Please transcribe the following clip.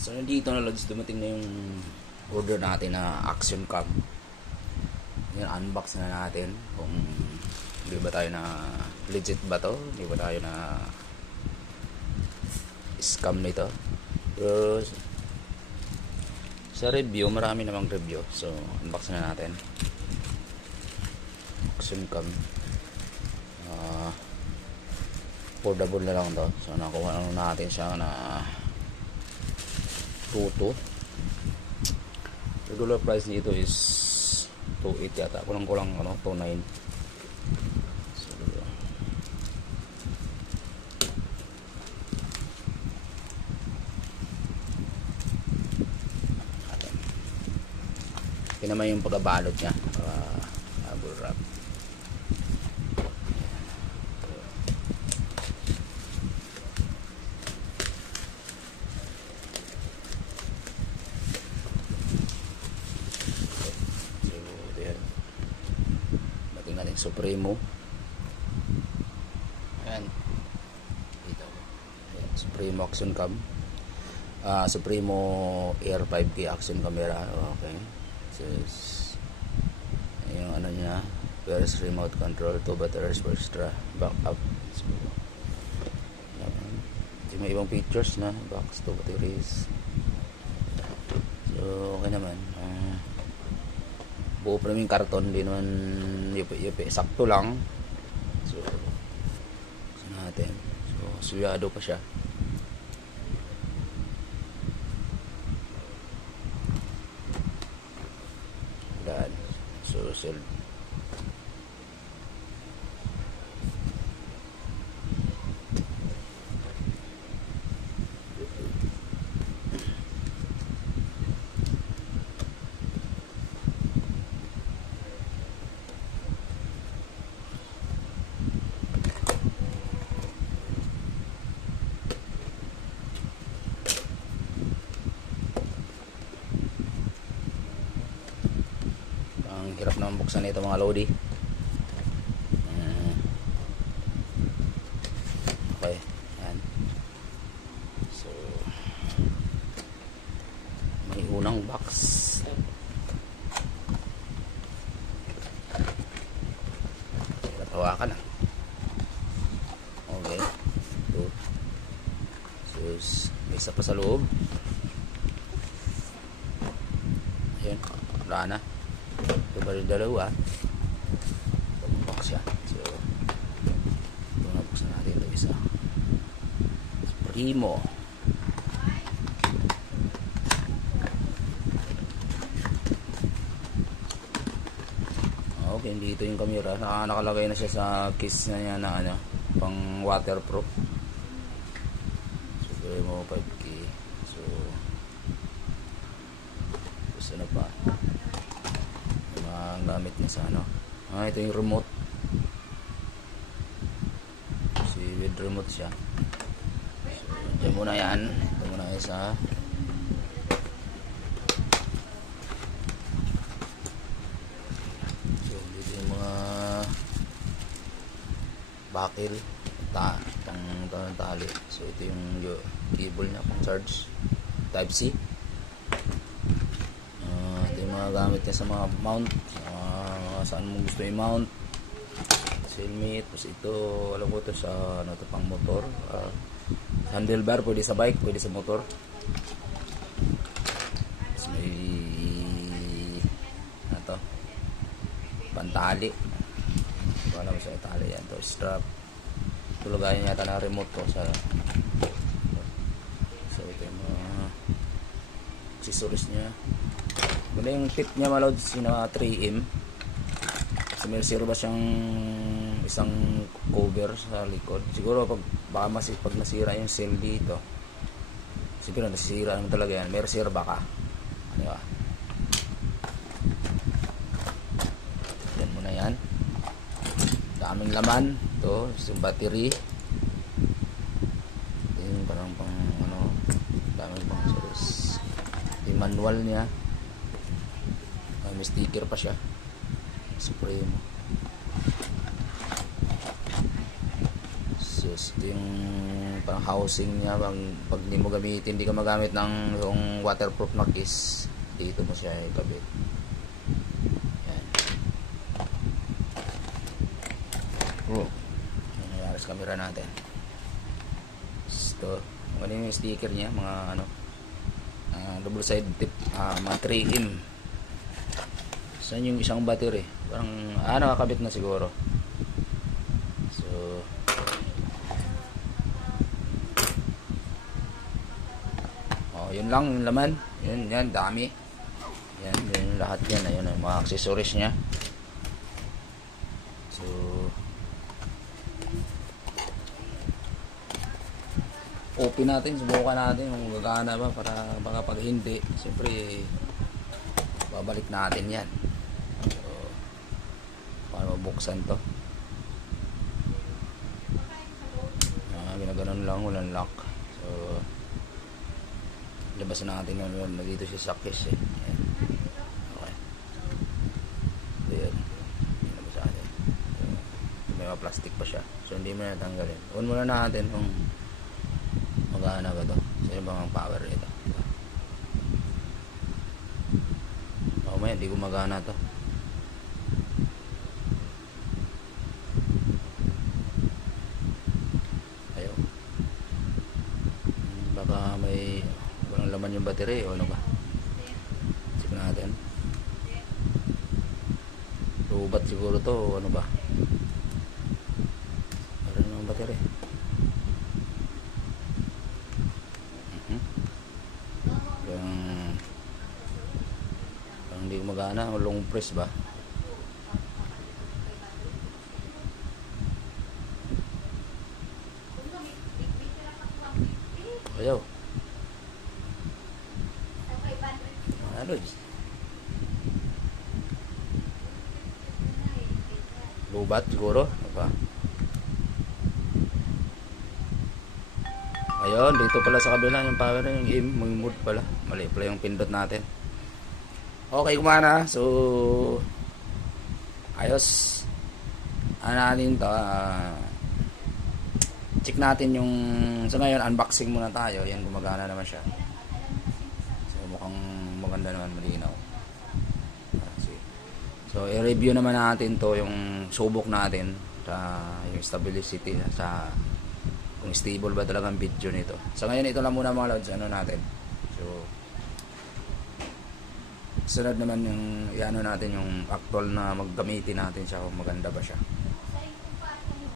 So nandito na lods, dumating na yung order natin na action cam. Yan, unbox na natin kung hindi ba tayo na legit ba to, hindi ba tayo na scam nito. Pero sa review, marami namang review, so unbox na natin. Action cam, affordable na lang to, so nakuha lang natin siya na 2.2. Regular price nito is 2.8 yata, kulang 2.9. So yun naman yung pagkabalot niya, bubble wrap. Supremo. Ayan. Dito. Ayan. Supremo Action Cam. Supremo Air 5K Action Camera. Okay. So, yung ano niya, first remote control, 2 batteries for extra backup. So, may ibang features na box, 2 batteries. So, okay naman. Buo pa namin karton, di naman yupi, sakto lang. So natin, so suyado pa siya. Dan so sell. Hirap naman buksan nito mga lodi. Okay, yan. So may unang box. Hawakan na. Okay. Ito. So may isa pa sa loob. Ayan, wala na. Ito ba rin dalawa? Box siya. So ito na, buksan natin ito isa. Primo. Okay, dito yung camera. Nakalagay na siya sa case na niya na ano, pang waterproof. So Primo 5K. So gusto na pa ang gamit niya sa ano. Ito yung remote. Si with remote siya. So dyan muna yan. Ito muna isa. So dito yung mga bakil pang tali. So ito yung cable niya pang charge type C. Ito yung mga gamit niya sa mga mount, saan mo gusto i-mount, helmet. Tapos ito, alam ko ito sa ano, ito pang motor, handlebar, pwede sa bike, pwede sa motor. Tapos may ito pantali, wala mo sa itali yan. Ito strap, ito lagayan yata na remote ko sa. So ito yung mga accessories niya. Ganda yung tip niya malod, yung 3M. So may reserva siyang isang cover sa likod. Siguro baka pag nasira yung cell dito, siguro nasisira naman talaga yan. May reserva ka, di ba? Yan muna yan. Daming laman. Ito yung battery. Ito yung parang pang ano, daming pang service. Ito yung manual niya. May sticker pa siya. Supremo. So Tapos ito yung pang housing niya. Pag hindi mo gamitin, hindi ka magamit ng yung waterproof na case, dito mo siya ikabit. Yan. Oh. Yan yung IRS camera natin. Ito. Ano yung sticker niya, mga ano, double side tip, mga 3M. Saan yung isang battery? Parang nakakabit na siguro. So yun lang yung laman. Yan dami. Yan yung lahat yan. Ayun yung mga accessories niya. So open natin, subukan natin kung gagana ba, para baka pag hindi, siyempre babalik natin yan. So paano mabuksan to? Ginaganon lang, walang lock. So labas natin yung dito siya sa case eh. Ayan. Okay. So yan, labas natin. So, may mga plastic pa siya, so hindi mo na tanggalin. On muna natin kung magana ba to. So yung bang power ito. May hindi gumagana to. Ayaw. Baka may walang laman yung battery o ano ba. Check natin. Lubat siguro to o ano ba. Meron naman battery. Hindi gumagana, long press ba? Ayaw. Ano yun? Lubat siguro? Apa? Ayun, dito pala sa kabila yung power, yung aim, yung mode pala. Mali pala yung pindot natin. Okay, kumana. So ayos. Ano natin to, check natin yung, so ngayon unboxing muna tayo. Yan, gumagana naman siya. So mukhang maganda naman, malinaw. So i-review naman natin to, yung subok natin sa yung stability, sa kung stable ba talaga ang video nito. So ngayon ito lang muna mga lods, ano natin. So sunod naman yung iano natin yung actual na maggamitin natin siya kung maganda ba siya.